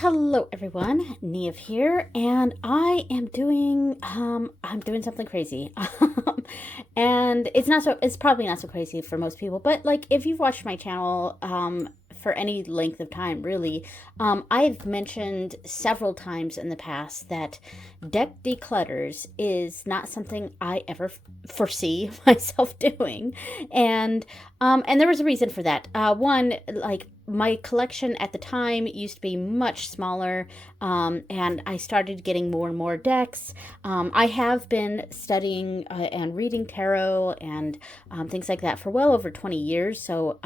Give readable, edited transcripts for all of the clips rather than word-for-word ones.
Hello everyone, Neve here, and I am doing I'm doing something crazy. And it's probably not so crazy for most people, but like if you've watched my channel for any length of time, really, I've mentioned several times in the past that deck declutters is not something I ever foresee myself doing. And there was a reason for that. One, like my collection at the time used to be much smaller, and I started getting more and more decks. I have been studying and reading tarot and things like that for well over 20 years. So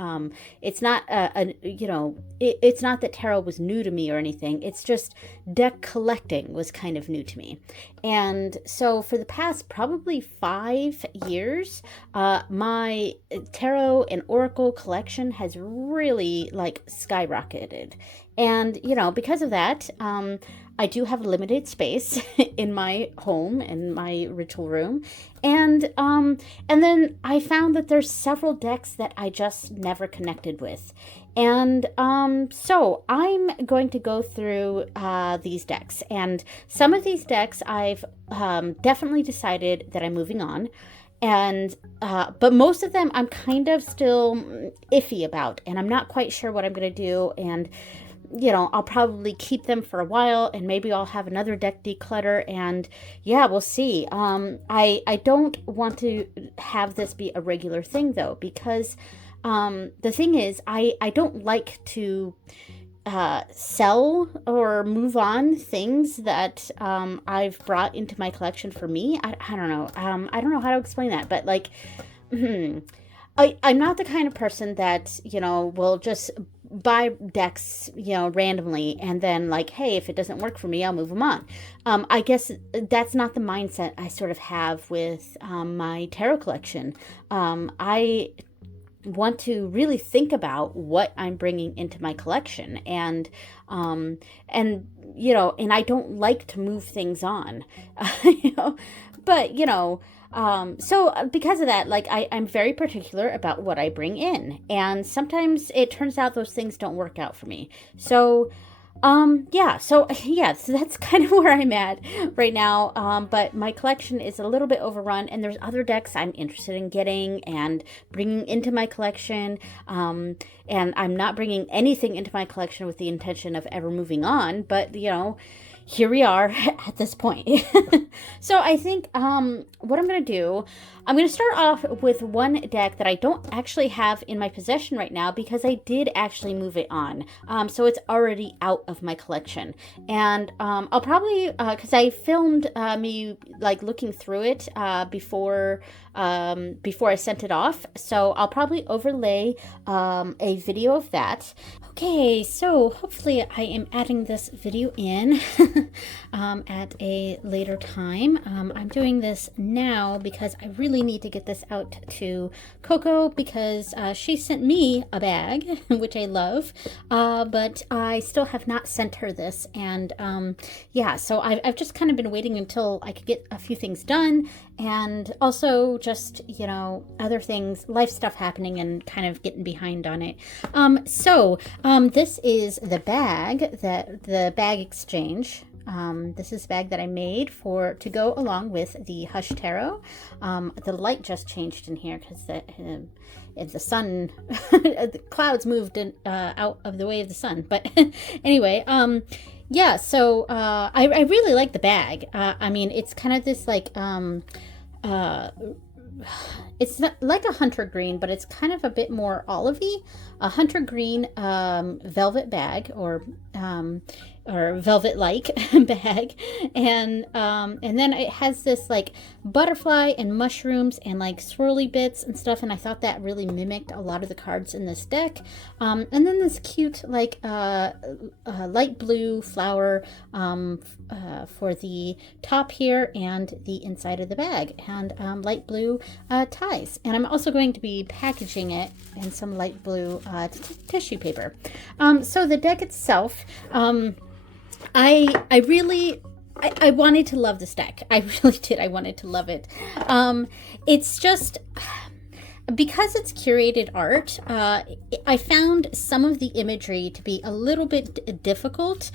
it's not it's not that tarot was new to me or anything. It's just deck collecting was kind of new to me. And so for the past probably 5 years, my tarot and oracle collection has really like skyrocketed. And because of that, I do have limited space in my home, in my ritual room. And then I found that there's several decks that I just never connected with. And so I'm going to go through these decks. And some of these decks I've definitely decided that I'm moving on. And but most of them I'm kind of still iffy about, and I'm not quite sure what I'm going to do. And I'll probably keep them for a while, and maybe I'll have another deck declutter, and yeah, we'll see. I don't want to have this be a regular thing though, because the thing is, I don't like to sell or move on things that I've brought into my collection for me. I don't know. I don't know how to explain that, but like, I'm not the kind of person that, will just buy decks, randomly, and then like, hey, if it doesn't work for me, I'll move them on. I guess that's not the mindset I sort of have with my tarot collection. I want to really think about what I'm bringing into my collection, and I don't like to move things on, but so because of that, like I'm very particular about what I bring in, and sometimes it turns out those things don't work out for me. So so that's kind of where I'm at right now. But my collection is a little bit overrun, and there's other decks I'm interested in getting and bringing into my collection. And I'm not bringing anything into my collection with the intention of ever moving on, but here we are at this point. So I think what I'm going to do, I'm going to start off with one deck that I don't actually have in my possession right now, because I did actually move it on. So it's already out of my collection. And I'll probably, because I filmed me like looking through it before I sent it off. So I'll probably overlay a video of that. Okay, so hopefully I am adding this video in at a later time. I'm doing this now because I really need to get this out to Coco, because she sent me a bag, which I love, but I still have not sent her this. And so I've just kind of been waiting until I could get a few things done, and also just, other things, life stuff happening, and kind of getting behind on it. This is the bag exchange. This is a bag that I made to go along with the Hush Tarot. The light just changed in here because the sun, the clouds moved out of the way of the sun. But anyway, so I really like the bag. I mean, it's kind of this like, it's not like a hunter green, but it's kind of a bit more olivey. A hunter green velvet bag, or velvet-like bag, and then it has this like butterfly and mushrooms and like swirly bits and stuff, and I thought that really mimicked a lot of the cards in this deck. And then this cute like light blue flower for the top here and the inside of the bag, and light blue ties. And I'm also going to be packaging it in some light blue tissue paper. So the deck itself, I wanted to love this deck. I really did. I wanted to love it. It's just, because it's curated art, I found some of the imagery to be a little bit difficult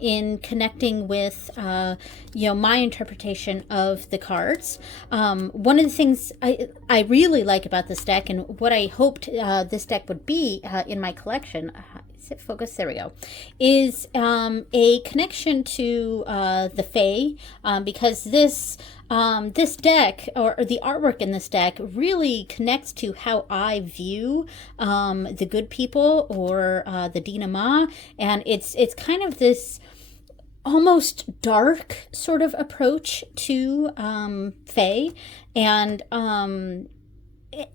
in connecting with, you know, my interpretation of the cards. One of the things I really like about this deck, and what I hoped this deck would be in my collection, is it focus? There we go, is a connection to the Fae, because this deck, or the artwork in this deck, really connects to how I view the good people, or the Dinama, and it's kind of this almost dark sort of approach to Fae, and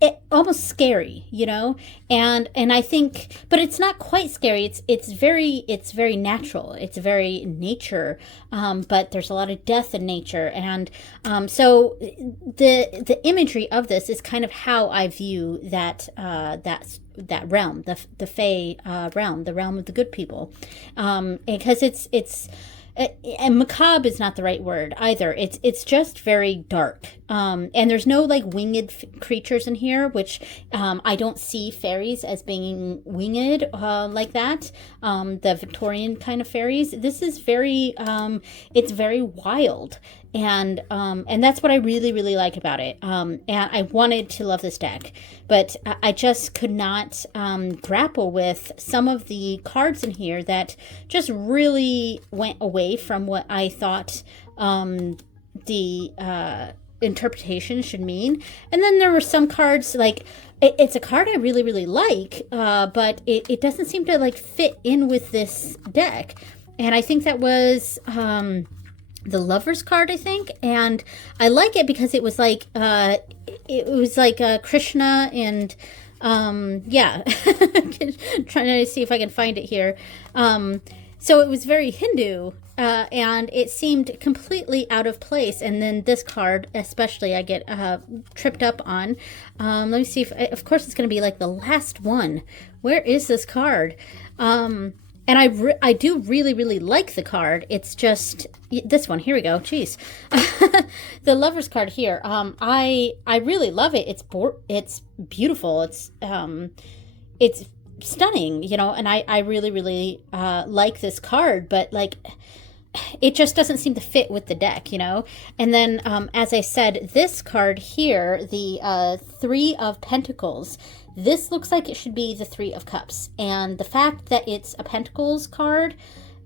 it almost scary, you know, and I think, but it's not quite scary. It's very natural. It's very nature, but there's a lot of death in nature, and so the imagery of this is kind of how I view that realm, the Fae realm, the realm of the good people, because it's. And macabre is not the right word either. It's just very dark. And there's no like winged creatures in here, which I don't see fairies as being winged like that. The Victorian kind of fairies. This is very it's very wild. And that's what I really like about it. And I wanted to love this deck, but I just could not grapple with some of the cards in here that just really went away from what I thought the interpretation should mean. And then there were some cards, like it's a card I really like, but it doesn't seem to like fit in with this deck. And I think that was the Lover's card, I think, and I like it because it was like Krishna and yeah, trying to see if I can find it here. So it was very Hindu, and it seemed completely out of place. And then this card, especially, I get tripped up on. Let me see if, of course, it's going to be like the last one. Where is this card? And I do really like the card. It's just this one. Here we go. Jeez. The Lover's card here. I really love it. It's beautiful. It's stunning, you know, and I really like this card, but like it just doesn't seem to fit with the deck, you know. And then as I said, this card here, the Three of Pentacles, this looks like it should be the Three of Cups. And the fact that it's a Pentacles card,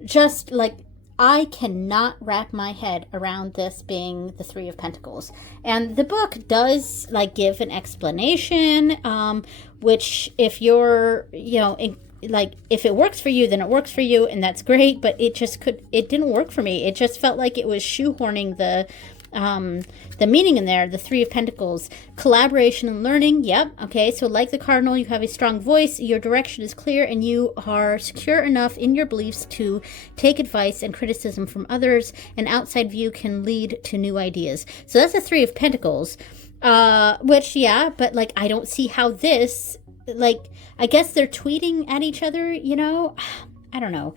just like, I cannot wrap my head around this being the Three of Pentacles. And the book does like give an explanation, which if you're, you know, like if it works for you, then it works for you, and that's great. But it didn't work for me. It just felt like it was shoehorning the meaning in there. The Three of Pentacles, collaboration and learning. Yep. Okay. So like the cardinal, you have a strong voice, your direction is clear, and you are secure enough in your beliefs to take advice and criticism from others. An outside view can lead to new ideas. So that's the Three of Pentacles, which, yeah, but like, I don't see how this, like, I guess they're tweeting at each other, you know, I don't know.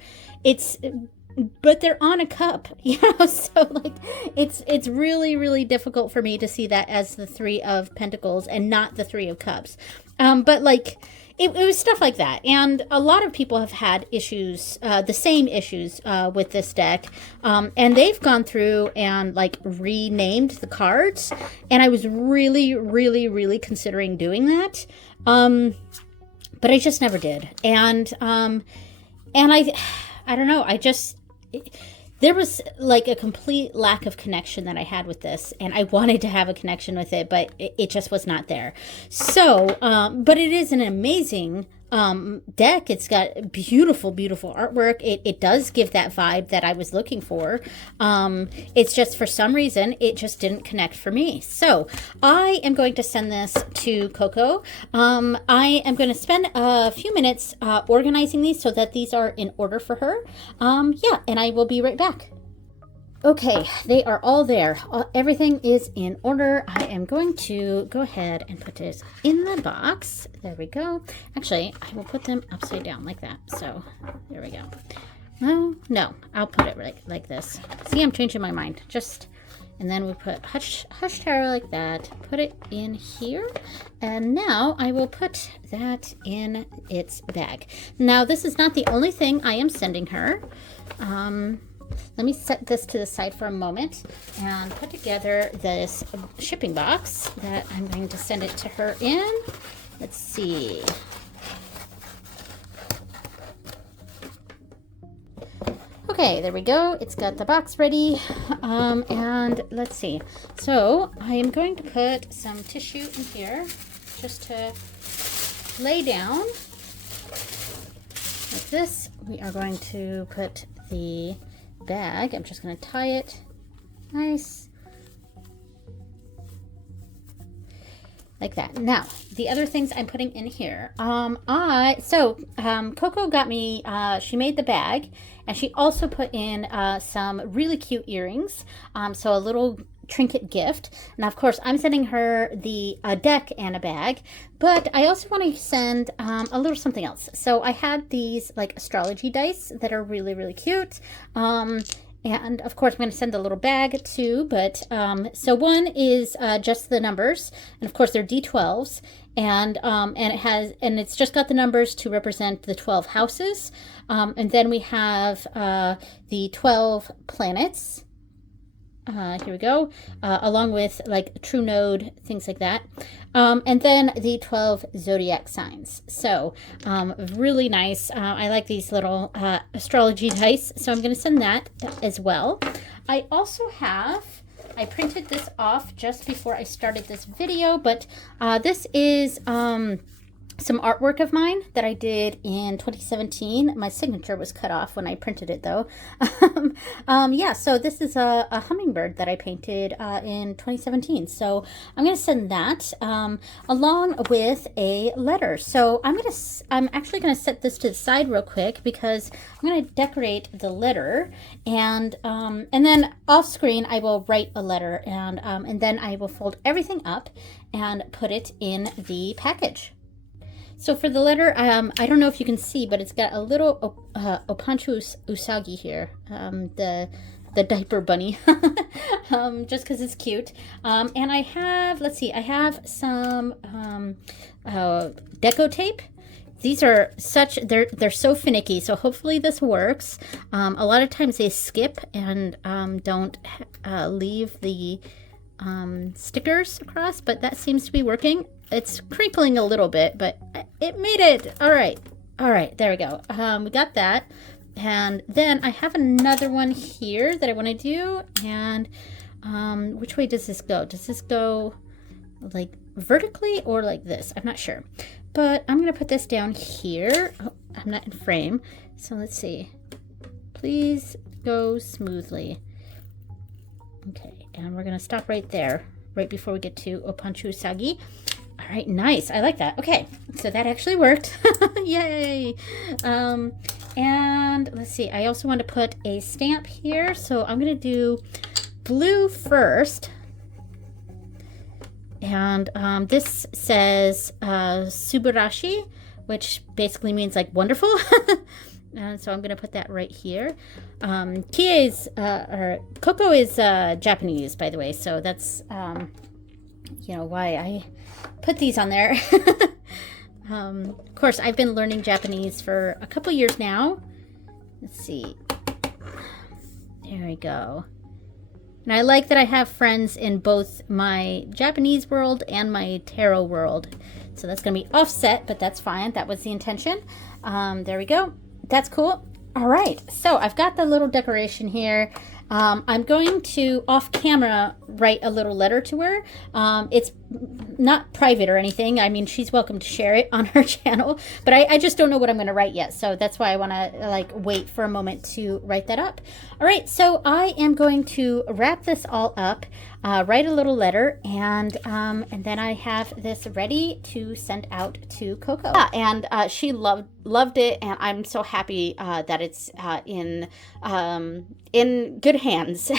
But they're on a cup, you know, so like it's really difficult for me to see that as the Three of Pentacles and not the Three of Cups. But like it was stuff like that, and a lot of people have had issues, the same issues with this deck, and they've gone through and like renamed the cards, and I was really considering doing that, but I just never did, and I don't know, there was like a complete lack of connection that I had with this, and I wanted to have a connection with it, but it just was not there. So, but it is an amazing deck. It's got beautiful artwork. It does give that vibe that I was looking for. It's just, for some reason, it just didn't connect for me. So I am going to send this to Coco. I am going to spend a few minutes organizing these so that these are in order for her. Yeah, and I will be right back. Okay, they are all there. Everything is in order. I am going to go ahead and put this in the box. There we go. Actually, I will put them upside down like that. So, there we go. No, I'll put it like this. See, I'm changing my mind. Just And then we put Hush Tarot like that, put it in here, and now I will put that in its bag. Now, this is not the only thing I am sending her. Let me set this to the side for a moment and put together this shipping box that I'm going to send it to her in. Let's see. Okay, there we go. It's got the box ready. And let's see. So I am going to put some tissue in here just to lay down like this. We are going to put the bag. I'm just going to tie it nice like that. Now, the other things I'm putting in here. Coco got me, she made the bag, and she also put in some really cute earrings. So a little trinket gift. Now, of course, I'm sending her a deck and a bag, but I also want to send a little something else. So I had these like astrology dice that are really, really cute. And of course, I'm going to send a little bag too, but so one is just the numbers, and of course they're D12s, and it's just got the numbers to represent the 12 houses, and then we have the 12 planets. Here we go, along with like true node, things like that. And then the 12 zodiac signs. So really nice. I like these little astrology dice. So I'm going to send that as well. I also have, I printed this off just before I started this video, but this is some artwork of mine that I did in 2017. My signature was cut off when I printed it though. Yeah, so this is a hummingbird that I painted in 2017. So I'm going to send that along with a letter. So I'm actually going to set this to the side real quick because I'm going to decorate the letter, and then off screen I will write a letter, and then I will fold everything up and put it in the package. So for the letter, I don't know if you can see, but it's got a little Opanchu Usagi here, the diaper bunny, just because it's cute. And I have, let's see, I have some deco tape. These are they're so finicky, so hopefully this works. A lot of times they skip and don't leave the stickers across, but that seems to be working. It's crinkling a little bit, but it made it. All right, there we go. We got that. And then I have another one here that I want to do. And which way does this go? Does this go like vertically or like this? I'm not sure. But I'm going to put this down here. Oh, I'm not in frame. So let's see. Please go smoothly. Okay, and we're going to stop right there, right before we get to Opanchu Usagi. All right, nice. I like that. Okay, so that actually worked. Yay. And let's see. I also want to put a stamp here. So I'm going to do blue first. And this says Subarashi, which basically means like wonderful. And so I'm going to put that right here. Coco is Japanese, by the way. So that's, why I put these on there. Of course, I've been learning Japanese for a couple years now. Let's see. There we go. And I like that I have friends in both my Japanese world and my tarot world. So that's going to be offset, but that's fine. That was the intention. There we go. That's cool. All right. So I've got the little decoration here. I'm going to, off camera, write a little letter to her. It's not private or anything. I mean, she's welcome to share it on her channel, but I just don't know what I'm going to write yet. So that's why I want to wait for a moment to write that up. All right. So I am going to wrap this all up, write a little letter, and then I have this ready to send out to Coco. And she loved it, and I'm so happy that it's in good hands.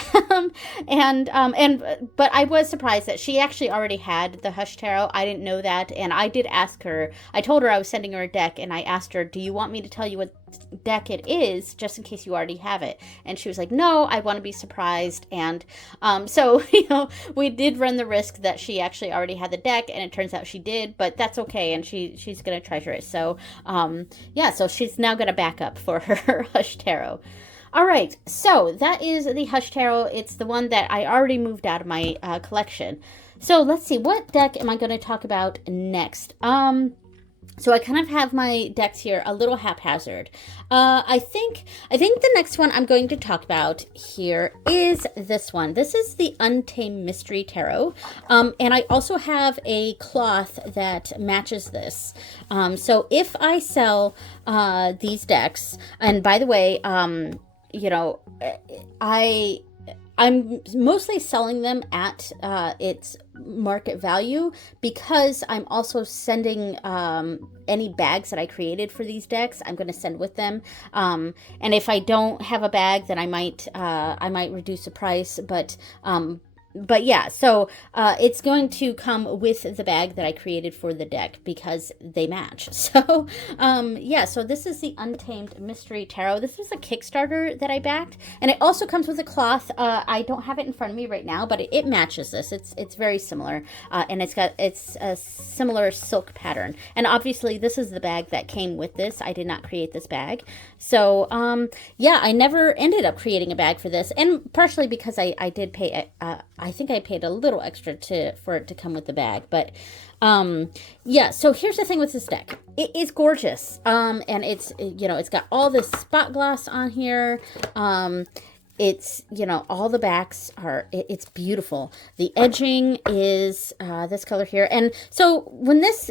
But I was surprised that she actually already had had the Hush Tarot. I didn't know that, and I did ask her. I told her I was sending her a deck, and I asked her, do you want me to tell you what deck it is, just in case you already have it? And she was like, no, I want to be surprised. And so, you know, we did run the risk that she actually already had the deck, and it turns out she did, but that's okay, and she's going to treasure it. So, yeah, so she's now going to back up for her Hush Tarot. All right, so that is the Hush Tarot. It's the one that I already moved out of my collection. So let's see, what deck am I going to talk about next? So I kind of have my decks here a little haphazard. I think the next one I'm going to talk about here is this one. This is the Untamed Mystery Tarot. And I also have a cloth that matches this. So if I sell these decks, and by the way, you know, I'm mostly selling them at its market value, because I'm also sending any bags that I created for these decks, I'm going to send with them. And if I don't have a bag, then I might reduce the price, but yeah, so it's going to come with the bag that I created for the deck because they match. So yeah, so this is the Untamed Mystery Tarot. This was a Kickstarter that I backed, and it also comes with a cloth. I don't have it in front of me right now, but it matches this. It's very similar, and it's a similar silk pattern. And obviously, this is the bag that came with this. I did not create this bag, so yeah, I never ended up creating a bag for this, and partially because I did pay. I think I paid a little extra for it to come with the bag, but yeah, so here's the thing with this deck. It is gorgeous, and it's, you know, it's got all this spot gloss on here. It's, you know, all the backs are, it's beautiful. The edging is this color here, and so when this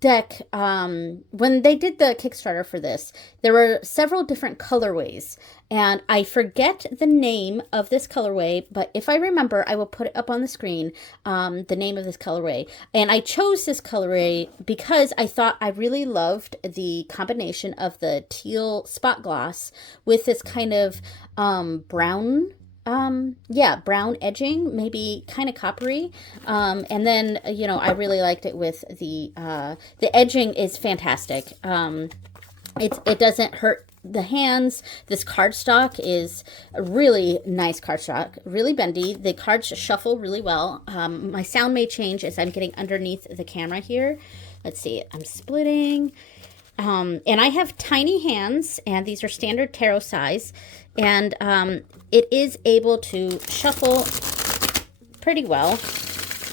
deck, when they did the Kickstarter for this, there were several different colorways, and I forget the name of this colorway, but if I remember, I will put it up on the screen, the name of this colorway. And I chose this colorway because I thought I really loved the combination of the teal spot gloss with this kind of brown, yeah, brown edging, maybe kind of coppery. And then, you know, I really liked it with the edging is fantastic. It doesn't hurt the hands. This cardstock is a really nice cardstock, really bendy. The cards shuffle really well. My sound may change as I'm getting underneath the camera here. Let's see, I'm splitting. And I have tiny hands, and these are standard tarot size, and it is able to shuffle pretty well.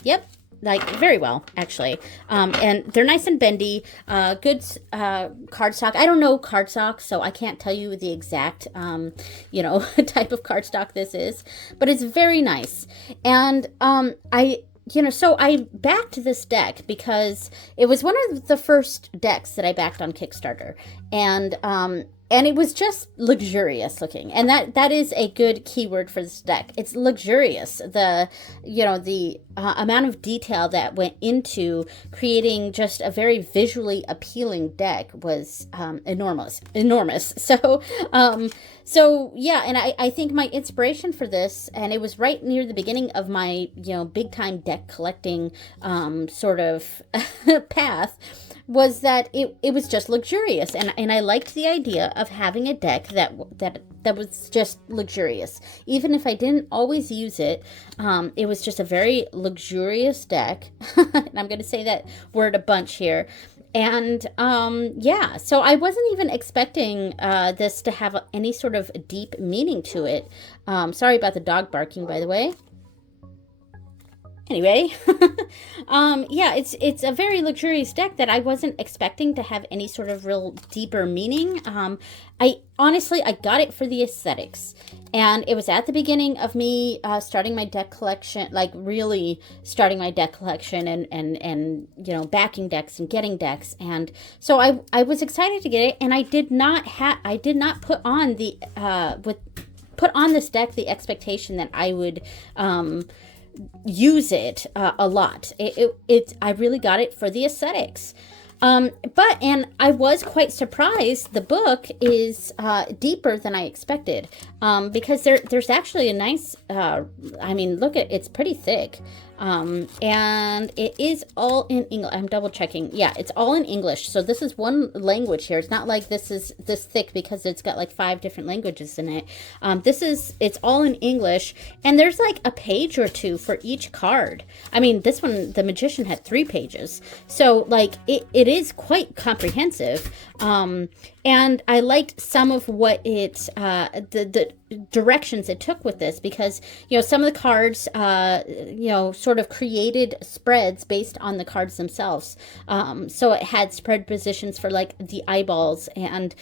Yep, like very well, actually. And they're nice and bendy. Good cardstock. I don't know cardstock, so I can't tell you the exact, you know, type of cardstock this is, but it's very nice. And you know, so I backed this deck because it was one of the first decks that I backed on Kickstarter, and it was just luxurious looking, and that is a good keyword for this deck. It's luxurious. The, you know, the amount of detail that went into creating just a very visually appealing deck was enormous. So yeah, and I think my inspiration for this, and it was right near the beginning of my, you know, big time deck collecting sort of path, was that it was just luxurious, and I liked the idea of having a deck that was just luxurious. Even if I didn't always use it, it was just a very luxurious deck. And I'm going to say that word a bunch here. And yeah, so I wasn't even expecting this to have any sort of deep meaning to it. Sorry about the dog barking, by the way. Anyway, yeah, it's a very luxurious deck that I wasn't expecting to have any sort of real deeper meaning. I got it for the aesthetics, and it was at the beginning of me starting my deck collection, like really starting my deck collection, and you know, backing decks and getting decks, and so I was excited to get it, and I did not put on this deck the expectation that I would use it a lot. I really got it for the aesthetics. And I was quite surprised. The book is deeper than I expected, because there's actually a nice, I mean, look at, it's pretty thick. And it is all in English. I'm double checking. Yeah, it's all in English. So this is one language here. It's not like this is this thick because it's got like 5 different languages in it. It's all in English, and there's like a page or 2 for each card. I mean, this one, the Magician, had 3 pages. So like it is quite comprehensive. And I liked some of what the directions it took with this, because, you know, some of the cards, you know, sort of created spreads based on the cards themselves. So it had spread positions for like the eyeballs and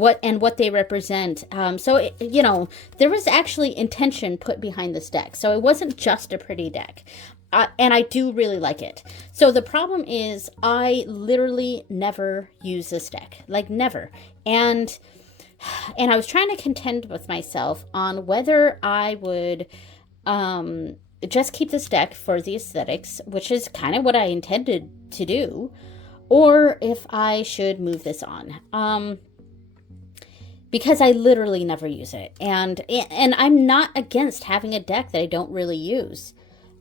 what they represent. So it, you know, there was actually intention put behind this deck. So it wasn't just a pretty deck. And I do really like it. So the problem is I literally never use this deck, like never. And I was trying to contend with myself on whether I would just keep this deck for the aesthetics, which is kind of what I intended to do, or if I should move this on. Because I literally never use it. And I'm not against having a deck that I don't really use.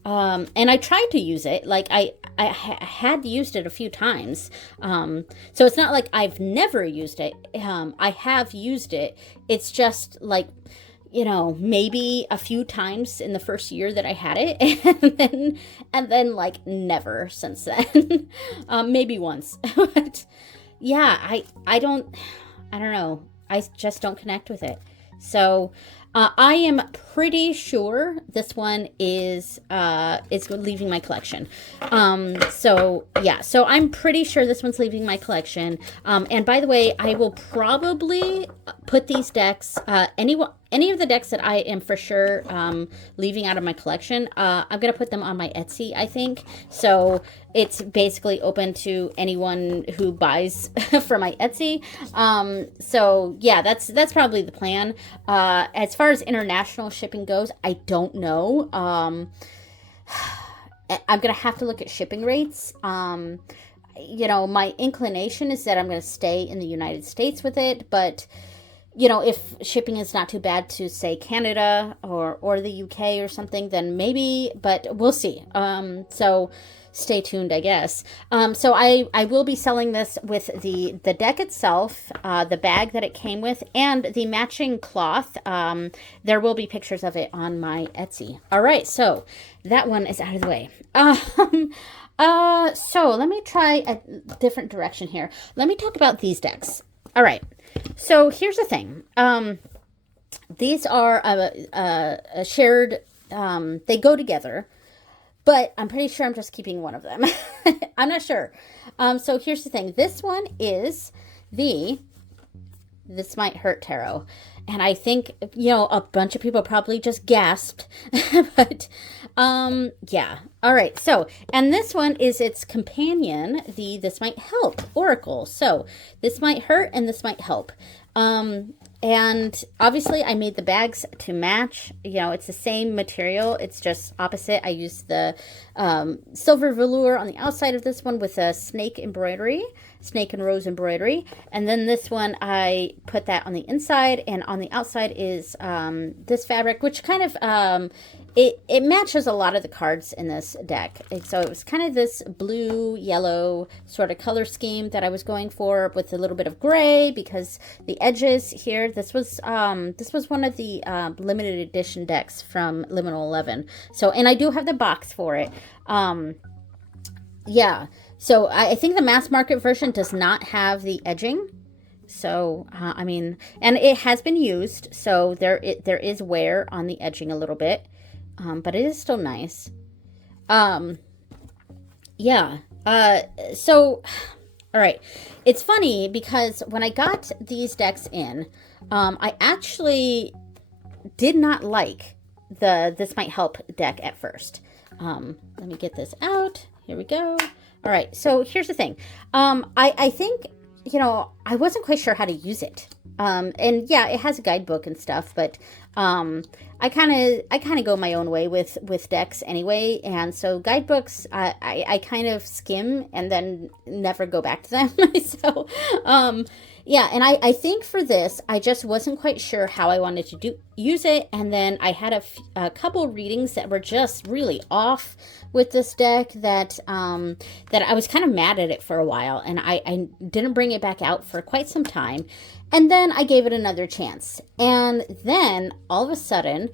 And I tried to use it, like I had used it a few times. So it's not like I've never used it. I have used it. It's just like, you know, maybe a few times in the first year that I had it, and then like never since then. Maybe once. But yeah, I don't know. I just don't connect with it. So I am pretty sure this one is leaving my collection. So yeah, so I'm pretty sure this one's leaving my collection. And by the way, I will probably put these decks, any of the decks that I am for sure leaving out of my collection, I'm going to put them on my Etsy, I think. So it's basically open to anyone who buys from my Etsy. So yeah, that's probably the plan. As far as international shipping goes, I don't know. I'm going to have to look at shipping rates. You know, my inclination is that I'm going to stay in the United States with it, but you know, if shipping is not too bad to, say, Canada or the UK or something, then maybe, but we'll see. So stay tuned, I guess. So I will be selling this with the deck itself, the bag that it came with, and the matching cloth. There will be pictures of it on my Etsy. All right, so that one is out of the way. So let me try a different direction here. Let me talk about these decks. All right. So here's the thing. These are a shared, they go together, but I'm pretty sure I'm just keeping one of them. I'm not sure. So here's the thing. This one is This Might Hurt Tarot. And I think, you know, a bunch of people probably just gasped. But, yeah. All right. So, and this one is its companion, the This Might Help Oracle. So, this might hurt and this might help. And obviously I made the bags to match. You know, it's the same material. It's just opposite. I used the silver velour on the outside of this one with a snake embroidery. Snake and rose embroidery, and then this one I put that on the inside, and on the outside is this fabric, which kind of it matches a lot of the cards in this deck. And so it was kind of this blue yellow sort of color scheme that I was going for, with a little bit of gray, because the edges here, this was one of the limited edition decks from Liminal 11. So, and I do have the box for it. Yeah. So I think the mass market version does not have the edging. So, I mean, and it has been used. So there is wear on the edging a little bit. But it is still nice. Yeah. So, all right. It's funny because when I got these decks in, I actually did not like This Might Help deck at first. Let me get this out. Here we go. All right, so here's the thing. I think, you know, I wasn't quite sure how to use it. And yeah, it has a guidebook and stuff, but I kind of go my own way with decks anyway, and so guidebooks I kind of skim and then never go back to them. So yeah, and I think for this I just wasn't quite sure how I wanted to use it, and then I had a couple readings that were just really off with this deck that that I was kind of mad at it for a while, and I didn't bring it back out for quite some time. And then I gave it another chance. And then all of a sudden,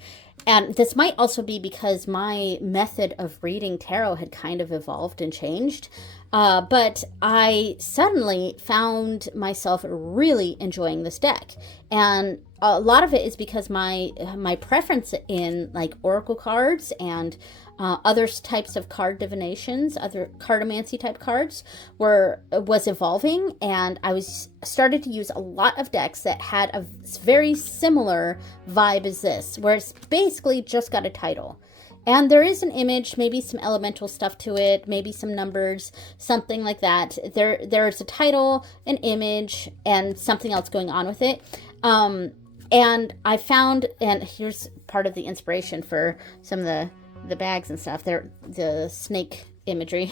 and this might also be because my method of reading tarot had kind of evolved and changed, but I suddenly found myself really enjoying this deck. And a lot of it is because my preference in like oracle cards and other types of card divinations, other cartomancy type cards was evolving, and I started to use a lot of decks that had a very similar vibe as this, where it's basically just got a title. And there is an image, maybe some elemental stuff to it, maybe some numbers, something like that. There's a title, an image, and something else going on with it. And I found, and here's part of the inspiration for some of the bags and stuff. They're the snake imagery.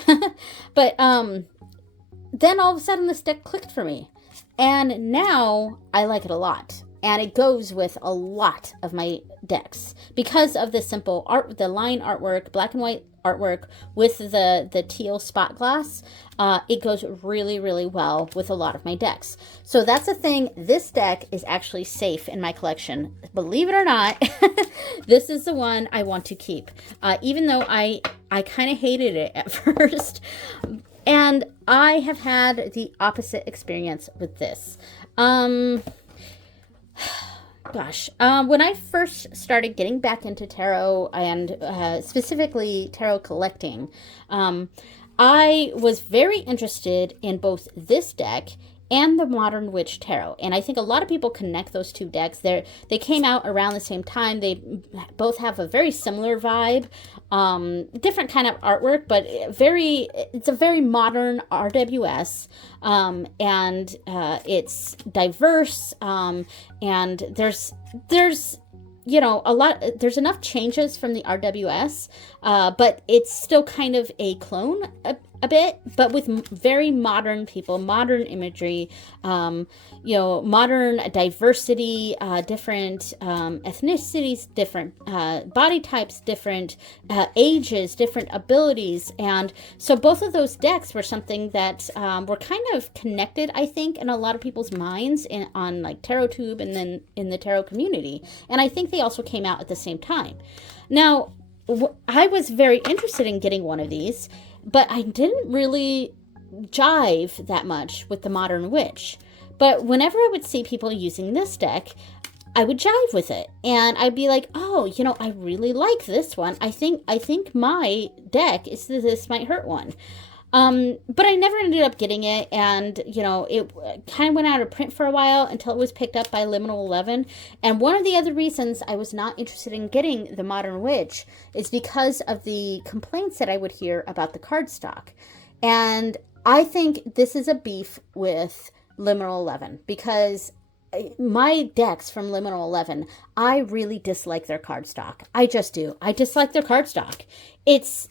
But then all of a sudden this deck clicked for me. And now I like it a lot. And it goes with a lot of my decks because of the simple art, the line artwork, black and white artwork with the teal spot glass. It goes really, really well with a lot of my decks. So that's the thing. This deck is actually safe in my collection. Believe it or not, this is the one I want to keep. Even though I kind of hated it at first. And I have had the opposite experience with this. Gosh, when I first started getting back into tarot and specifically tarot collecting, I was very interested in both this deck and the Modern Witch Tarot. And I think a lot of people connect those two decks. They came out around the same time. They both have a very similar vibe, different kind of artwork, but it's a very modern RWS, and it's diverse, and there's you know, there's enough changes from the RWS, but it's still kind of a clone a bit, but with very modern people, modern imagery, you know, modern diversity, different ethnicities, different body types, different ages, different abilities. And so both of those decks were something that were kind of connected, I think, in a lot of people's minds on like TarotTube and then in the tarot community. And I think they also came out at the same time. Now, I was very interested in getting one of these, but I didn't really jive that much with the Modern Witch. But whenever I would see people using this deck, I would jive with it. And I'd be like, oh, you know, I really like this one. I think my deck is the This Might Hurt one. But I never ended up getting it, and, you know, it kind of went out of print for a while until it was picked up by Liminal 11. And one of the other reasons I was not interested in getting the Modern Witch is because of the complaints that I would hear about the cardstock. And I think this is a beef with Liminal 11, because my decks from Liminal 11, I really dislike their cardstock. I just do. I dislike their cardstock. It's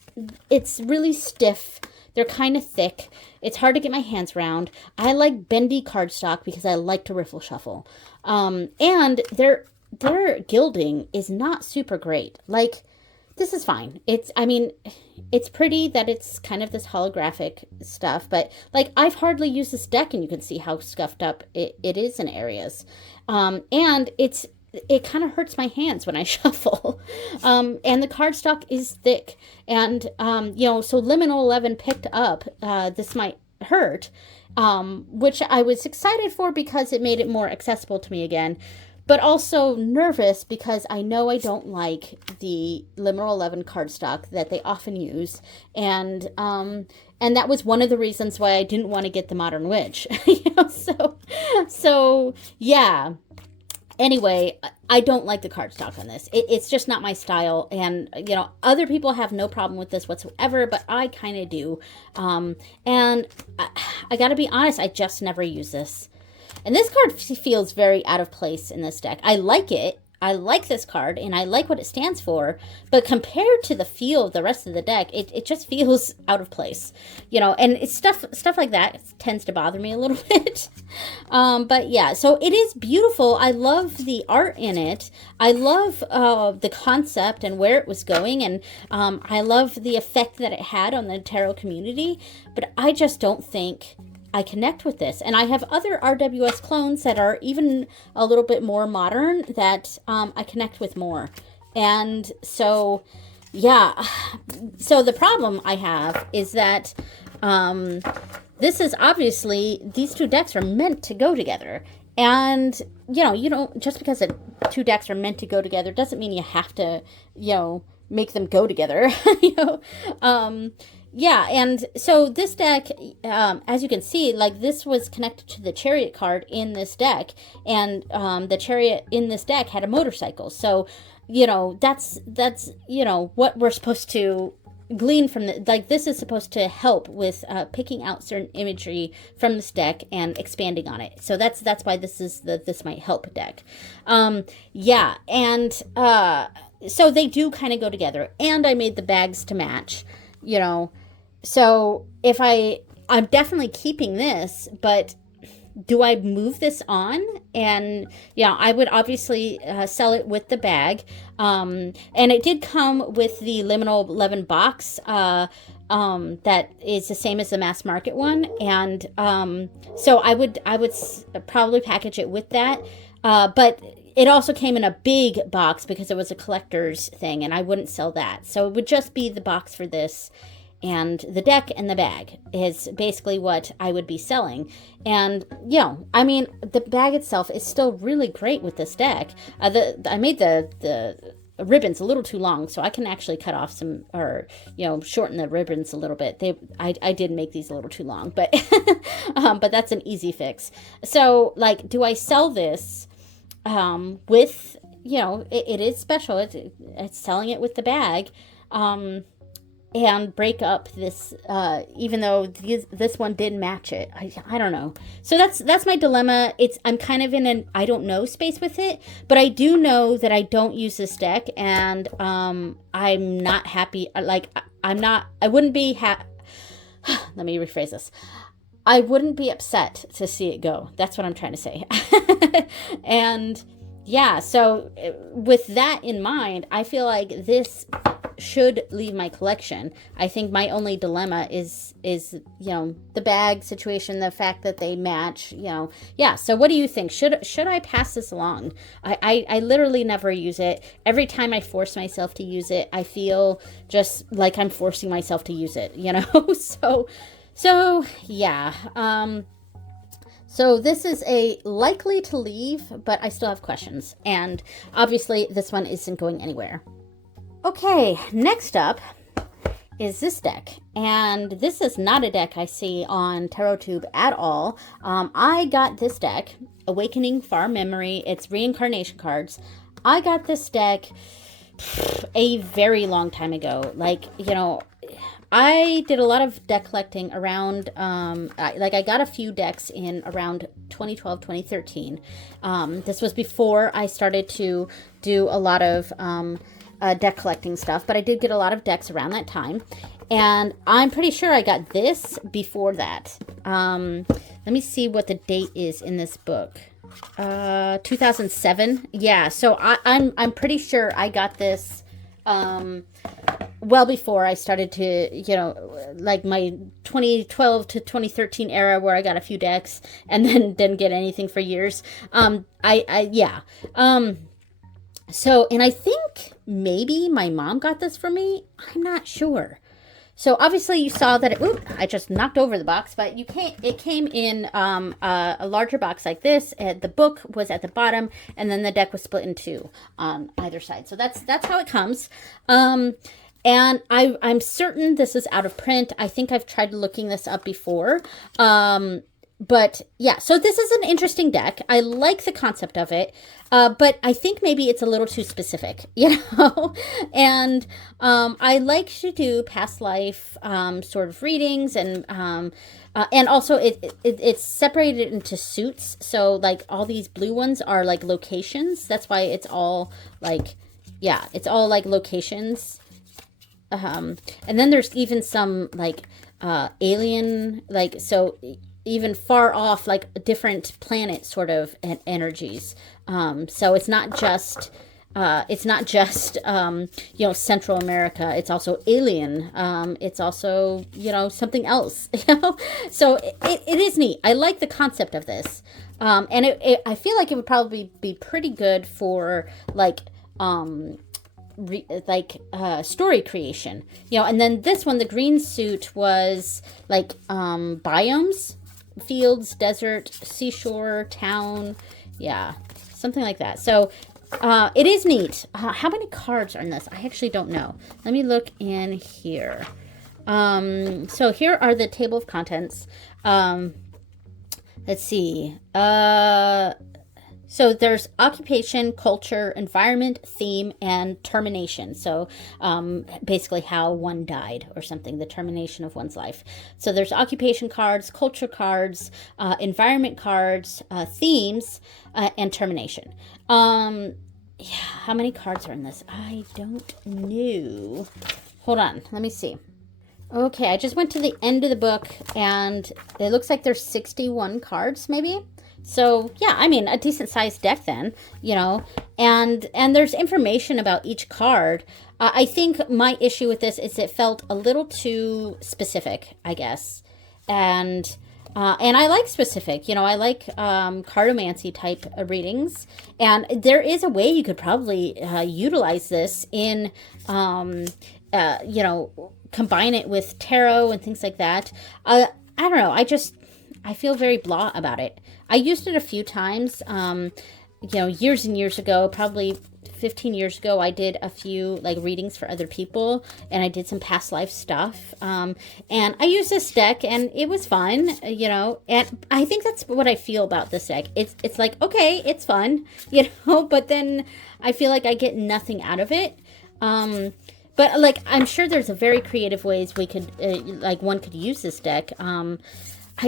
really stiff. They're kind of thick. It's hard to get my hands around. I like bendy cardstock because I like to riffle shuffle. And their gilding is not super great. Like, this is fine. I mean, it's pretty that it's kind of this holographic stuff, but like, I've hardly used this deck and you can see how scuffed up it is in areas. And it kind of hurts my hands when I shuffle. And the cardstock is thick. And, you know, so Liminal 11 picked up This Might Hurt, which I was excited for because it made it more accessible to me again, but also nervous because I know I don't like the Liminal 11 cardstock that they often use. And that was one of the reasons why I didn't want to get the Modern Witch. You know, so yeah. Anyway, I don't like the cardstock on this. It's just not my style. And, you know, other people have no problem with this whatsoever, but I kind of do. And I got to be honest, I just never use this. And this card feels very out of place in this deck. I like it. I like this card and I like what it stands for, but compared to the feel of the rest of the deck, it just feels out of place, you know, and it's stuff like that tends to bother me a little bit. But yeah, so it is beautiful. I love the art in it. I love the concept and where it was going, and I love the effect that it had on the tarot community, but I just don't think I connect with this. And I have other RWS clones that are even a little bit more modern that I connect with more. And so, yeah. So the problem I have is that this is obviously, these two decks are meant to go together. And, you know, you don't, just because two decks are meant to go together doesn't mean you have to, you know, make them go together, you know. Yeah, and so this deck, as you can see, like this was connected to the Chariot card in this deck, and the Chariot in this deck had a motorcycle. So, you know, that's you know, what we're supposed to glean from the, like, this is supposed to help with picking out certain imagery from this deck and expanding on it. So that's why this is the This Might Help deck. Yeah, and so they do kind of go together, and I made the bags to match, you know. So if I'm definitely keeping this, but do I move this on? And yeah, I would obviously sell it with the bag. And it did come with the Liminal 11 box that is the same as the mass market one. And so I would probably package it with that. But it also came in a big box because it was a collector's thing, and I wouldn't sell that. So it would just be the box for this. And the deck and the bag is basically what I would be selling. And, you know, I mean, the bag itself is still really great with this deck. I made the ribbons a little too long, so I can actually cut off some, or, you know, shorten the ribbons a little bit. I did make these a little too long, but, but that's an easy fix. So, like, do I sell this with, you know, it is special. It's selling it with the bag. And break up this, even though this one did match it. I don't know. So that's my dilemma. I'm kind of in an I don't know space with it, but I do know that I don't use this deck, and I'm not happy. Like, I wouldn't be let me rephrase this. I wouldn't be upset to see it go. That's what I'm trying to say. And yeah, so with that in mind, I feel like this should leave my collection. I think my only dilemma is you know, the bag situation, the fact that they match, you know. Yeah, so what do you think? Should I pass this along? I literally never use it. Every time I force myself to use it, I feel just like I'm forcing myself to use it, you know. So yeah. So this is a likely to leave, but I still have questions, and obviously this one isn't going anywhere. Okay, next up is this deck, and this is not a deck I see on TarotTube at all. I got this deck, Awakening Far Memory. It's Reincarnation cards. I got this deck a very long time ago. Like, you know, I did a lot of deck collecting around, I got a few decks in around 2012, 2013. This was before I started to do a lot of deck collecting stuff, but I did get a lot of decks around that time, and I'm pretty sure I got this before that. Let me see what the date is in this book. 2007. Yeah, so I'm pretty sure I got this well before I started to, you know, like my 2012 to 2013 era where I got a few decks and then didn't get anything for years. Yeah. So, and I think maybe my mom got this for me. I'm not sure. So obviously you saw that I just knocked over the box, but it came in a larger box like this. The book was at the bottom, and then the deck was split in two on either side. So that's how it comes. And I'm certain this is out of print. I think I've tried looking this up before. But yeah, so this is an interesting deck. I like the concept of it, but I think maybe it's a little too specific, and I like to do past life sort of readings, and also it's separated into suits. So like all these blue ones are like locations. That's why it's all like, yeah, it's all like locations. And then there's even some like alien, like, so even far off, like different planet sort of energies. So it's not just Central America. It's also alien. It's also, something else, so it is neat. I like the concept of this. And I feel like it would probably be pretty good for like, story creation, and then this one, the green suit, was like biomes, fields, desert, seashore, town, yeah, something like that. So it is neat. How many cards are in this? I actually don't know. Let me look in here. So here are the table of contents. Let's see. So there's occupation, culture, environment, theme, and termination. So basically how one died or something, the termination of one's life. So there's occupation cards, culture cards, environment cards, themes, and termination. Yeah, how many cards are in this? I don't know. Hold on, let me see. Okay, I just went to the end of the book, and it looks like there's 61 cards, maybe. So yeah, I mean, a decent sized deck then, and there's information about each card. I think my issue with this is it felt a little too specific, I guess. And I like specific, I like cartomancy type readings. And there is a way you could probably utilize this in, combine it with tarot and things like that. I don't know. I feel very blah about it. I used it a few times, years and years ago, probably 15 years ago. I did a few like readings for other people, and I did some past life stuff. And I used this deck, and it was fun, and I think that's what I feel about this deck. It's like, okay, it's fun, but then I feel like I get nothing out of it. But like, I'm sure there's a very creative ways we could, one could use this deck. I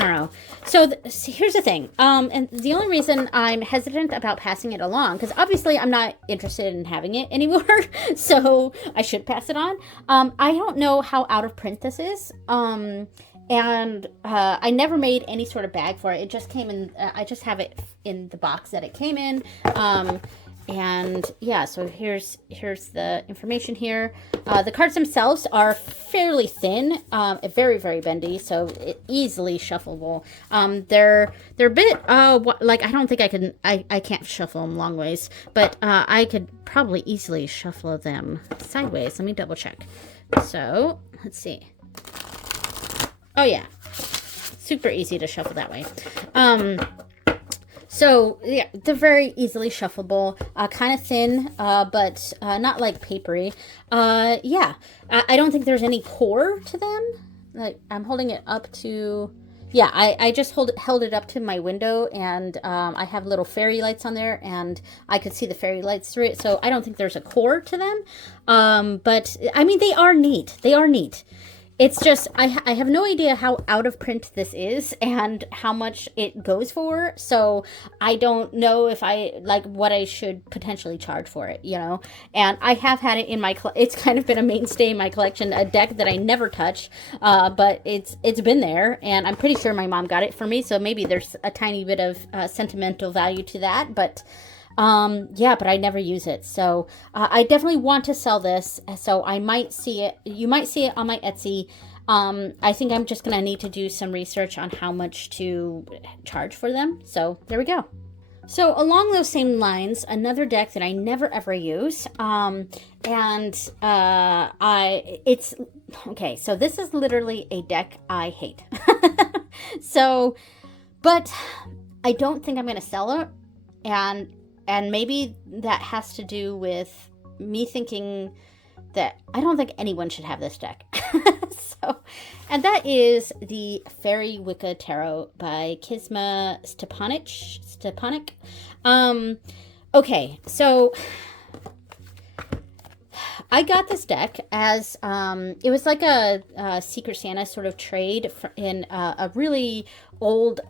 don't know. So here's the thing. And the only reason I'm hesitant about passing it along, because obviously I'm not interested in having it anymore, so I should pass it on. I don't know how out of print this is. And I never made any sort of bag for it. It just came in, I just have it in the box that it came in. And yeah, so here's the information here. The cards themselves are fairly thin, very, very bendy, so easily shuffleable. They're a bit, like, I don't think I can't shuffle them long ways, but I could probably easily shuffle them sideways. Let me double check. So, let's see. Oh yeah, super easy to shuffle that way. So, yeah, they're very easily shuffleable, kind of thin, but not like papery. Yeah, I don't think there's any core to them. Like, I'm holding it up to, yeah, I just held it up to my window, and I have little fairy lights on there, and I could see the fairy lights through it, so I don't think there's a core to them. But, I mean, they are neat. They are neat. It's just, I have no idea how out of print this is and how much it goes for, so I don't know if what I should potentially charge for it, and I have had it in my, it's kind of been a mainstay in my collection, a deck that I never touch, but it's been there, and I'm pretty sure my mom got it for me, so maybe there's a tiny bit of sentimental value to that, but yeah, but I never use it. So, I definitely want to sell this. So I might see it. You might see it on my Etsy. I think I'm just going to need to do some research on how much to charge for them. So there we go. So along those same lines, another deck that I never ever use. It's okay. So this is literally a deck I hate. So, but I don't think I'm going to sell it. And maybe that has to do with me thinking that I don't think anyone should have this deck. So, and that is the Faery Wicca Tarot by Kizma Stepanek. Okay, so I got this deck as it was like a Secret Santa sort of trade in a really old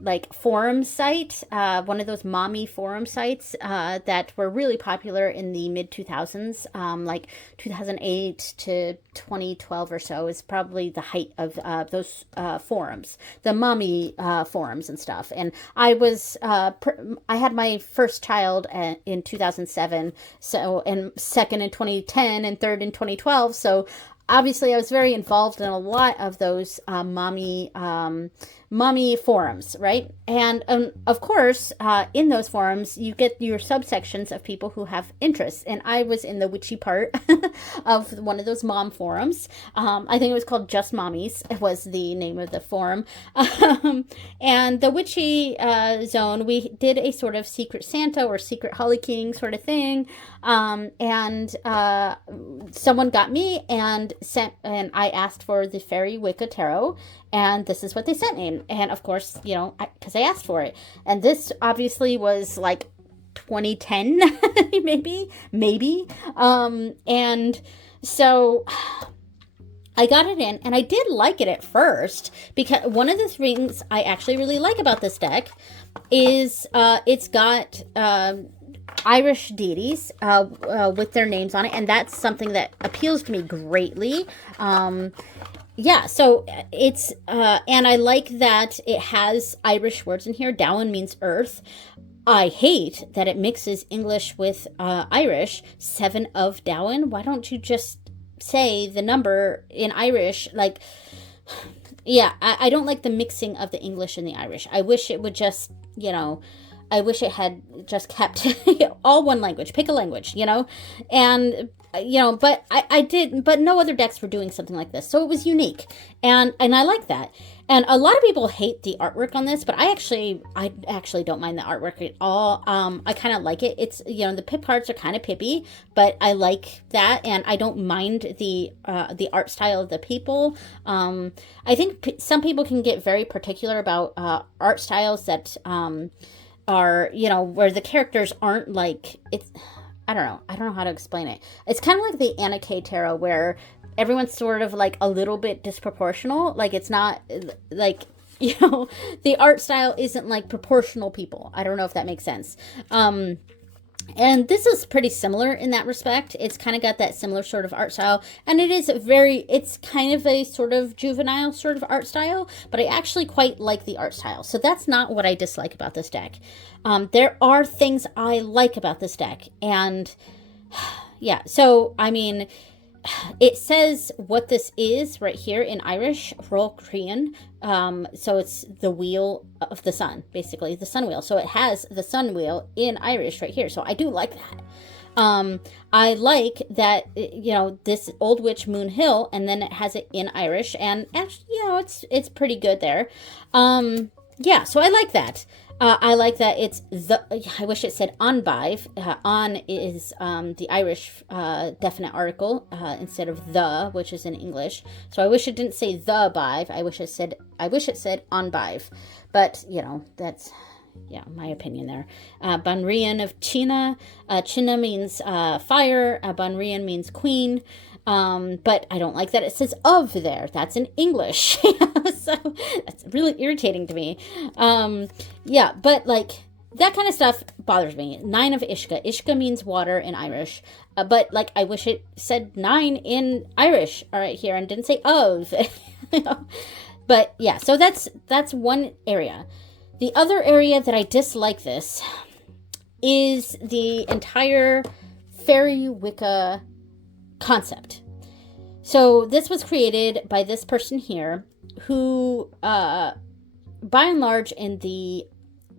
like forum site, one of those mommy forum sites that were really popular in the mid 2000s, like 2008 to 2012 or so is probably the height of those forums, the mommy forums and stuff. And I was I had my first child in 2007, so, and second in 2010 and third in 2012, so obviously I was very involved in a lot of those mommy forums, right? And of course, in those forums, you get your subsections of people who have interests. And I was in the witchy part of one of those mom forums. I think it was called Just Mommies. It was the name of the forum. And the witchy zone, we did a sort of Secret Santa or Secret Holly King sort of thing. And someone got me and I asked for the Faery Wicca Tarot, and this is what they sent me. And of course, you know, because I asked for it. And this obviously was like 2010, maybe. And so I got it in, and I did like it at first, because one of the things I actually really like about this deck is it's got Irish deities with their names on it, and that's something that appeals to me greatly. Yeah, so it's, and I like that it has Irish words in here. Dowan means earth. I hate that it mixes English with Irish. 7 of Dowan. Why don't you just say the number in Irish? Like, yeah, I don't like the mixing of the English and the Irish. I wish it would just, you know, I wish it had just kept all one language. Pick a language, you know? And, you know, but I did, but no other decks were doing something like this. So it was unique. And I like that. And a lot of people hate the artwork on this, but I actually don't mind the artwork at all. I kind of like it. It's, you know, the pip cards are kind of pippy, but I like that. And I don't mind the art style of the people. I think some people can get very particular about art styles that are, you know, where the characters aren't like, it's, I don't know how to explain it. It's kind of like the Anna K Tarot, where everyone's sort of like a little bit disproportional. Like, it's not like, you know, the art style isn't like proportional people. I don't know if that makes sense. And this is pretty similar in that respect. It's kind of got that similar sort of art style. And it is it's kind of a sort of juvenile sort of art style. But I actually quite like the art style. So that's not what I dislike about this deck. There are things I like about this deck. And yeah, so, I mean, it says what this is right here in Irish, Roll Crean. So it's the wheel of the sun, basically, the sun wheel. So it has the sun wheel in Irish right here. So I do like that. I like that, you know, this Old Witch Moon Hill, and then it has it in Irish, and actually, you know, it's pretty good there. Yeah, so I like that. I like that it's I wish it said onbive. On is the Irish definite article instead of the, which is in English. So I wish it didn't say the bive. I wish it said onbive. But, you know, that's, yeah, my opinion there. Banrian of China. China means fire. Banrian means queen. But I don't like that it says of there. That's in English. So that's really irritating to me. Yeah, but like that kind of stuff bothers me. 9 of Ishka. Ishka means water in Irish. But like, I wish it said 9 in Irish right here and didn't say of. You know? But yeah, so that's one area. The other area that I dislike this is the entire Faery Wicca concept. So this was created by this person here who, by and large, in the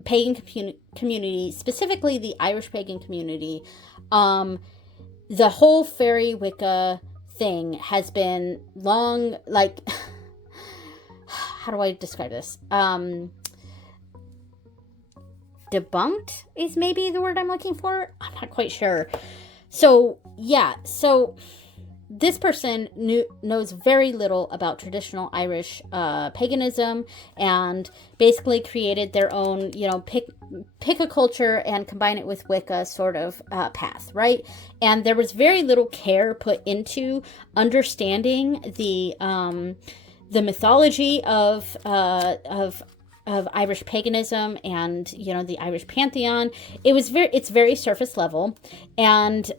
pagan community, specifically the Irish pagan community, the whole Faery Wicca thing has been long, like, how do I describe this? Debunked is maybe the word I'm looking for. I'm not quite sure. So, yeah, so this person knows very little about traditional Irish paganism, and basically created their own, pick a culture and combine it with Wicca sort of path, right? And there was very little care put into understanding the mythology of Irish paganism and the Irish pantheon. It's very surface level, and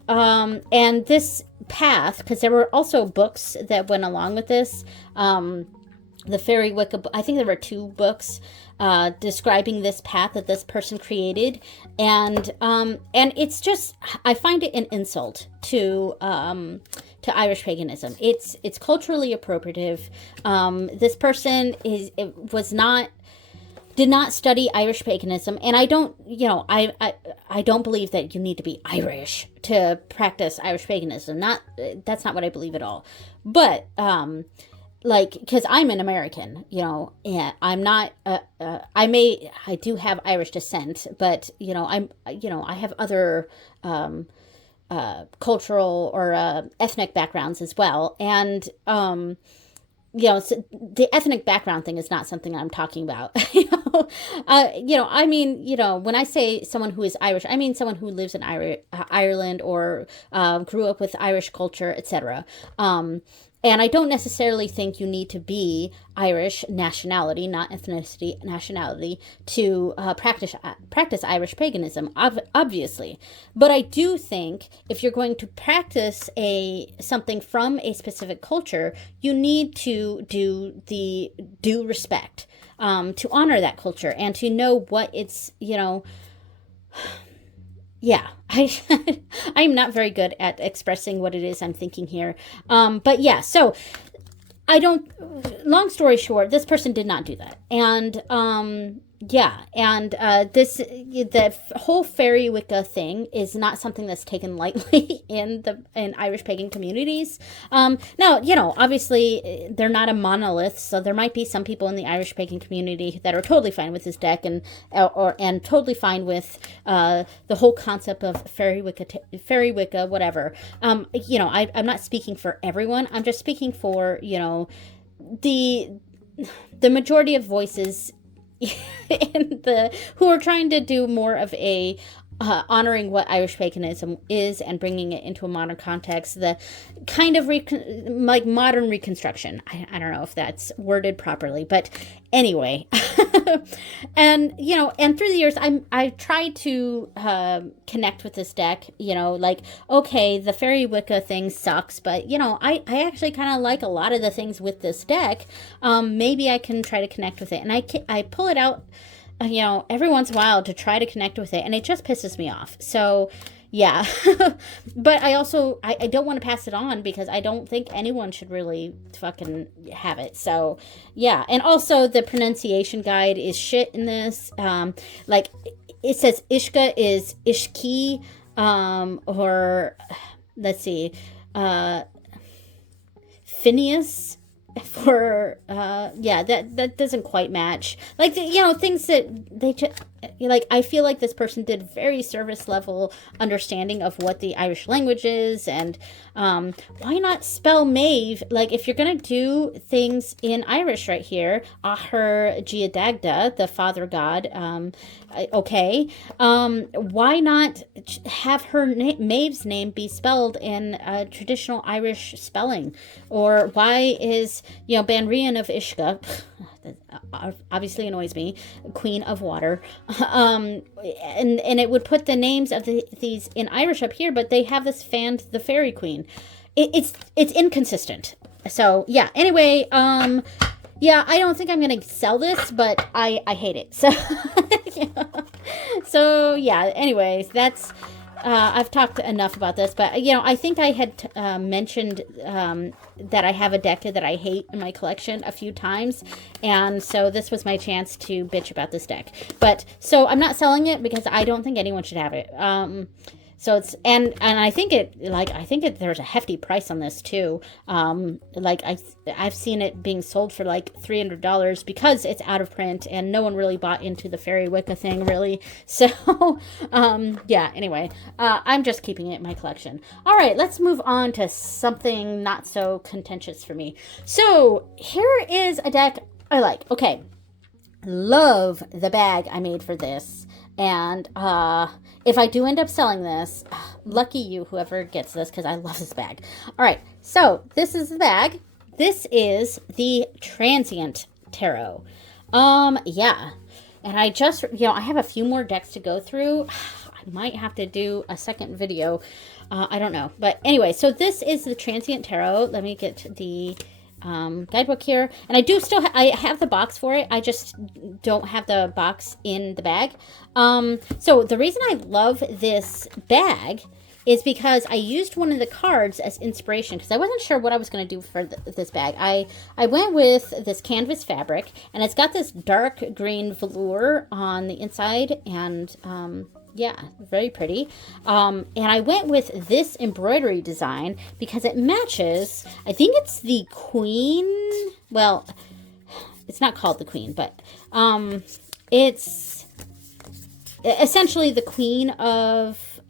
this path, because there were also books that went along with this. The Faery Wicca, I think there were 2 books describing this path that this person created, and it's just, I find it an insult to Irish paganism. It's culturally appropriative. This person did not study Irish paganism, and I don't, I don't believe that you need to be Irish to practice Irish paganism. That's not what I believe at all. But because I'm an American, and I'm not. I do have Irish descent, but I have other cultural or ethnic backgrounds as well, and so the ethnic background thing is not something I'm talking about. I mean, when I say someone who is Irish, I mean someone who lives in Ireland or grew up with Irish culture, etc. And I don't necessarily think you need to be Irish nationality, not ethnicity, nationality, to practice Irish paganism, obviously. But I do think if you're going to practice something from a specific culture, you need to do the due respect, to honor that culture and to know what it's, yeah, I'm not very good at expressing what it is I'm thinking here. But yeah, so long story short, this person did not do that. And the whole Faery Wicca thing is not something that's taken lightly in Irish pagan communities. Now, obviously they're not a monolith, so there might be some people in the Irish pagan community that are totally fine with this deck and totally fine with the whole concept of Faery Wicca, whatever. I'm not speaking for everyone. I'm just speaking for the majority of voices who are trying to do more of a honoring what Irish paganism is and bringing it into a modern context, the kind of modern reconstruction. I don't know if that's worded properly, but anyway. And through the years I tried to connect with this deck, okay, the Faery Wicca thing sucks, but I actually kind of like a lot of the things with this deck. Maybe I can try to connect with it, and I pull it out every once in a while to try to connect with it, and it just pisses me off. So yeah. But I also I don't want to pass it on because I don't think anyone should really fucking have it. So yeah. And also the pronunciation guide is shit in this. It says Ishka is Ishki, or let's see, Phineas for that doesn't quite match, things that they just I feel like this person did very service level understanding of what the Irish language is, and why not spell Maeve? If you're gonna do things in Irish right here, Ahur Giadagda, the father god, okay, why not have her Maeve's name be spelled in traditional Irish spelling? Or why is Banrian of Ishka, obviously annoys me, Queen of Water, and it would put the names of these in Irish up here, but they have this the Fairy Queen. It's inconsistent. So yeah, anyway, yeah, I don't think I'm gonna sell this, but I hate it. So yeah. So yeah, anyways, that's I've talked enough about this, but I think I had mentioned that I have a deck that I hate in my collection a few times, and so this was my chance to bitch about this deck. But so I'm not selling it because I don't think anyone should have it. So it's, and I think there's a hefty price on this too. Like I've seen it being sold for like $300 because it's out of print and no one really bought into the Faery Wicca thing really. So, yeah, anyway, I'm just keeping it in my collection. All right, let's move on to something not so contentious for me. So here is a deck I like. Okay. Love the bag I made for this. And if I do end up selling this, lucky you, whoever gets this, because I love this bag. All right, so this is the bag. This is the Transient Tarot. Yeah. And I just, I have a few more decks to go through. I might have to do a second video. I don't know. But anyway, so this is the Transient Tarot. Let me get the guidebook here, and I do still I have the box for it. I just don't have the box in the bag. So the reason I love this bag is because I used one of the cards as inspiration, because I wasn't sure what I was going to do for this bag. I went with this canvas fabric, and it's got this dark green velour on the inside, and yeah, very pretty. And I went with this embroidery design because it matches, I think it's the Queen. Well, it's not called the Queen, but it's essentially the Queen of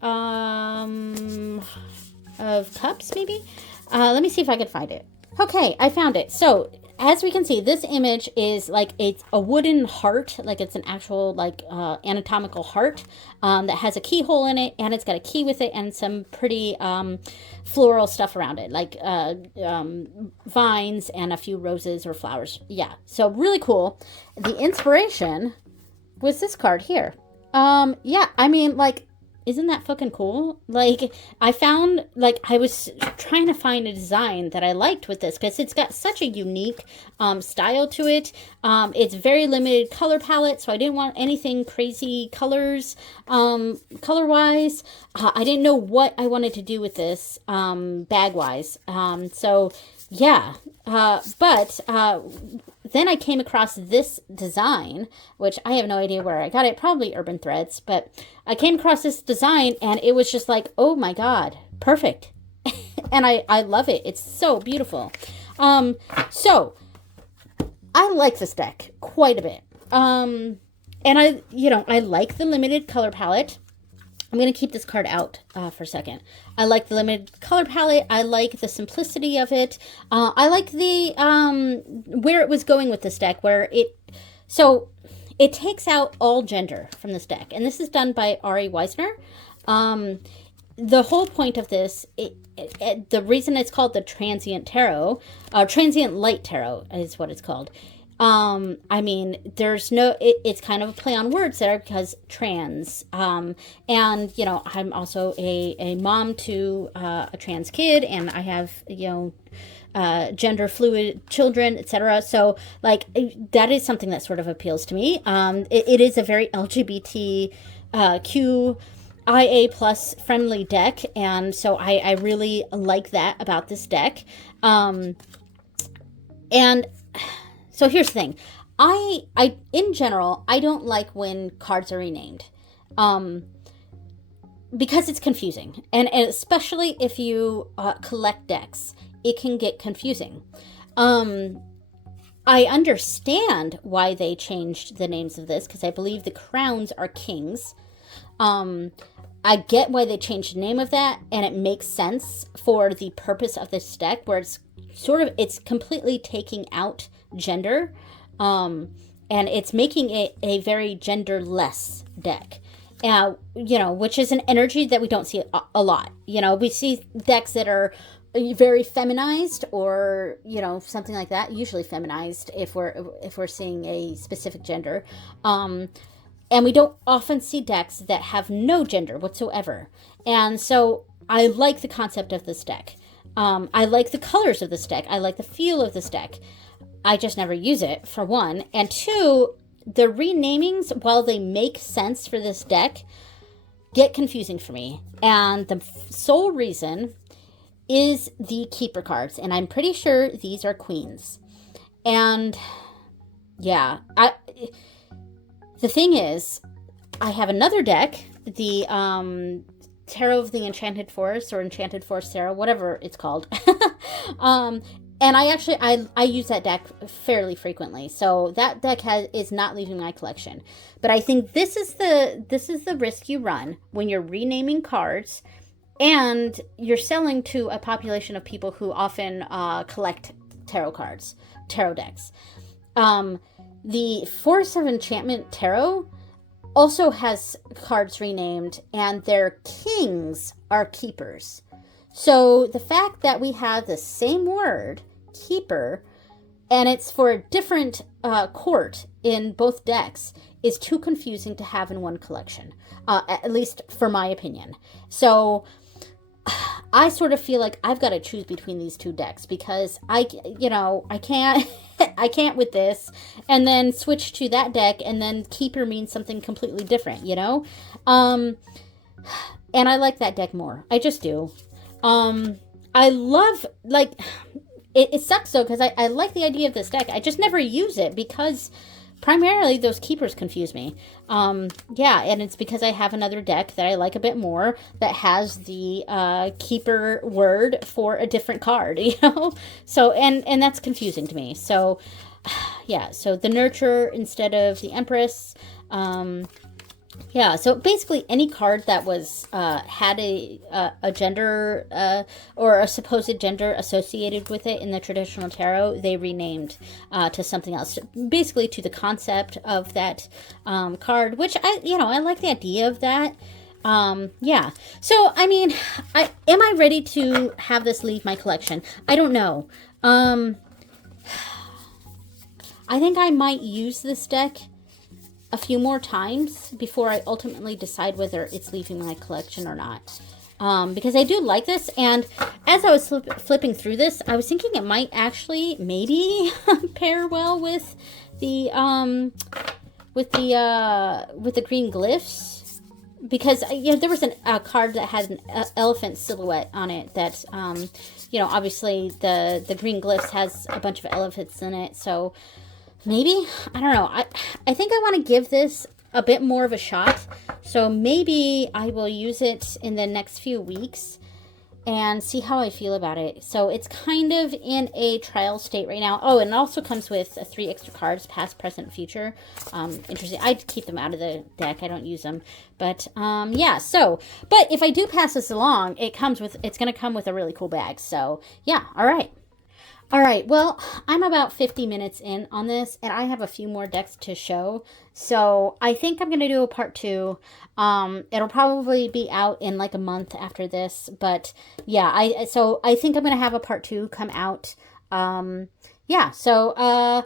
Cups, maybe. Let me see if I can find it. Okay, I found it. So as we can see, this image is like it's a wooden heart, like it's an actual like anatomical heart that has a keyhole in it, and it's got a key with it and some pretty floral stuff around it, like vines and a few roses or flowers. Yeah, so really cool. The inspiration was this card here. Yeah, I mean, like, isn't that fucking cool? Like, I found, like, I was trying to find a design that I liked with this because it's got such a unique style to it. It's very limited color palette, so I didn't want anything crazy colors, color-wise. I didn't know what I wanted to do with this bag-wise. So, yeah. But then I came across this design, which I have no idea where I got it, probably Urban Threads, but I came across this design and it was just like, oh my God, perfect. And I love it. It's so beautiful. So I like this deck quite a bit. And I like the limited color palette. I'm going to keep this card out for a second. I like the limited color palette. I like the simplicity of it. I like the where it was going with this deck, where it takes out all gender from this deck. And this is done by Ari Weisner. The whole point of this, the reason it's called the Transient Tarot, Transient Light Tarot is what it's called. I mean, there's no, it's kind of a play on words there because trans, and, I'm also a mom to, a trans kid, and I have, gender fluid children, etc. So like, that is something that sort of appeals to me. It is a very LGBT, IA plus friendly deck. And so I really like that about this deck. And so here's the thing. I in general, I don't like when cards are renamed. Because it's confusing. And especially if you collect decks, it can get confusing. I understand why they changed the names of this, because I believe the crowns are kings. I get why they changed the name of that, and it makes sense for the purpose of this deck, where it's completely taking out gender, and it's making it a very genderless deck, which is an energy that we don't see a lot. We see decks that are very feminized, or something like that, usually feminized if we're seeing a specific gender, and we don't often see decks that have no gender whatsoever. And so I like the concept of this deck. I like the colors of this deck. I like the feel of this deck. I just never use it, for one. And two, the renamings, while they make sense for this deck, get confusing for me. And the sole reason is the keeper cards. And I'm pretty sure these are queens. And yeah, the thing is, I have another deck, the Tarot of the Enchanted Forest, or Enchanted Forest Tarot, whatever it's called. And I use that deck fairly frequently, so that deck is not leaving my collection. But I think this is the risk you run when you're renaming cards, and you're selling to a population of people who often collect tarot cards, tarot decks. The Forest of Enchantment Tarot also has cards renamed, and their kings are keepers. So the fact that we have the same word, keeper, and it's for a different court in both decks, is too confusing to have in one collection, at least for my opinion. So I sort of feel like I've got to choose between these two decks, because I can't I can't with this and then switch to that deck, and then keeper means something completely different, and I like that deck more. I just do. I love, like, it sucks though, because I like the idea of this deck. I just never use it because primarily those keepers confuse me. Yeah, and it's because I have another deck that I like a bit more that has the keeper word for a different card, So, and that's confusing to me. So, yeah, so the Nurturer instead of the Empress. Yeah, so basically any card that was had a gender or a supposed gender associated with it in the traditional tarot, they renamed to something else. Basically to the concept of that card, which I like the idea of that. Yeah. So I mean, am I ready to have this leave my collection? I don't know. I think I might use this deck a few more times before I ultimately decide whether it's leaving my collection or not. Because I do like this, and as I was flipping through this, I was thinking it might actually maybe pair well with the green glyphs, because there was a card that had an elephant silhouette on it that obviously the green glyphs has a bunch of elephants in it, so maybe, I don't know. I think I want to give this a bit more of a shot. So maybe I will use it in the next few weeks and see how I feel about it. So it's kind of in a trial state right now. Oh, and it also comes with 3 extra cards, past, present, future. Interesting. I'd keep them out of the deck. I don't use them. But yeah, so, but if I do pass this along, it's going to come with a really cool bag. So yeah, all right. All right, well, I'm about 50 minutes in on this, and I have a few more decks to show. So I think I'm going to do a part 2. It'll probably be out in like a month after this. But yeah, I think I'm going to have a part 2 come out. Yeah, so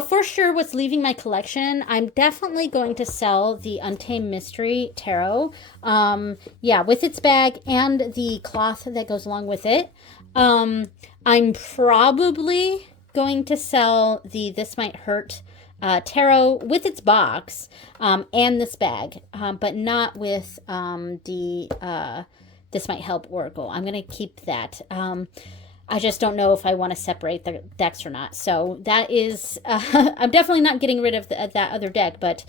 for sure what's leaving my collection, I'm definitely going to sell the Untamed Mystery Tarot. Yeah, with its bag and the cloth that goes along with it. I'm probably going to sell the This Might Hurt tarot with its box and this bag, but not with the This Might Help Oracle. I'm going to keep that. I just don't know if I want to separate the decks or not. So that is, I'm definitely not getting rid of that other deck, but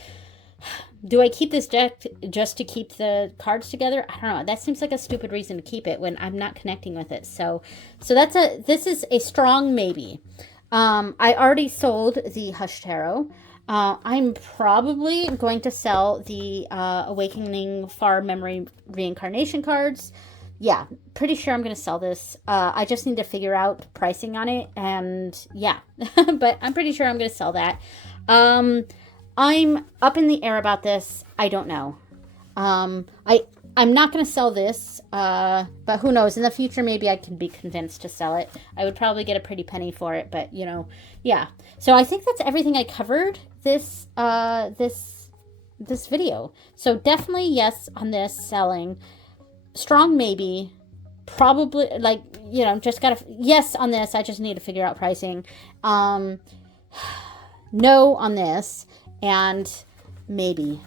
do I keep this deck just to keep the cards together? I don't know. That seems like a stupid reason to keep it when I'm not connecting with it. So this is a strong maybe. I already sold the Hush Tarot. I'm probably going to sell the Awakening Far Memory Reincarnation cards. Yeah, pretty sure I'm going to sell this. I just need to figure out pricing on it, and yeah, but I'm pretty sure I'm going to sell that. I'm up in the air about this. I don't know. I'm not going to sell this, but who knows? In the future, maybe I can be convinced to sell it. I would probably get a pretty penny for it, but yeah. So I think that's everything I covered this video. So definitely yes on this selling. Strong maybe. Probably just gotta yes on this. I just need to figure out pricing. No on this. And maybe,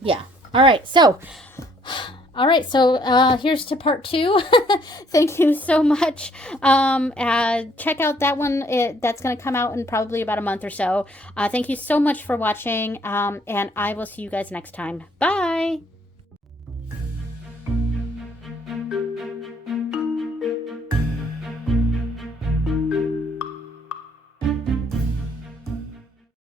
yeah. All right, so here's to part 2. Thank you so much. Check out that one. That's going to come out in probably about a month or so. Thank you so much for watching, and I will see you guys next time. Bye.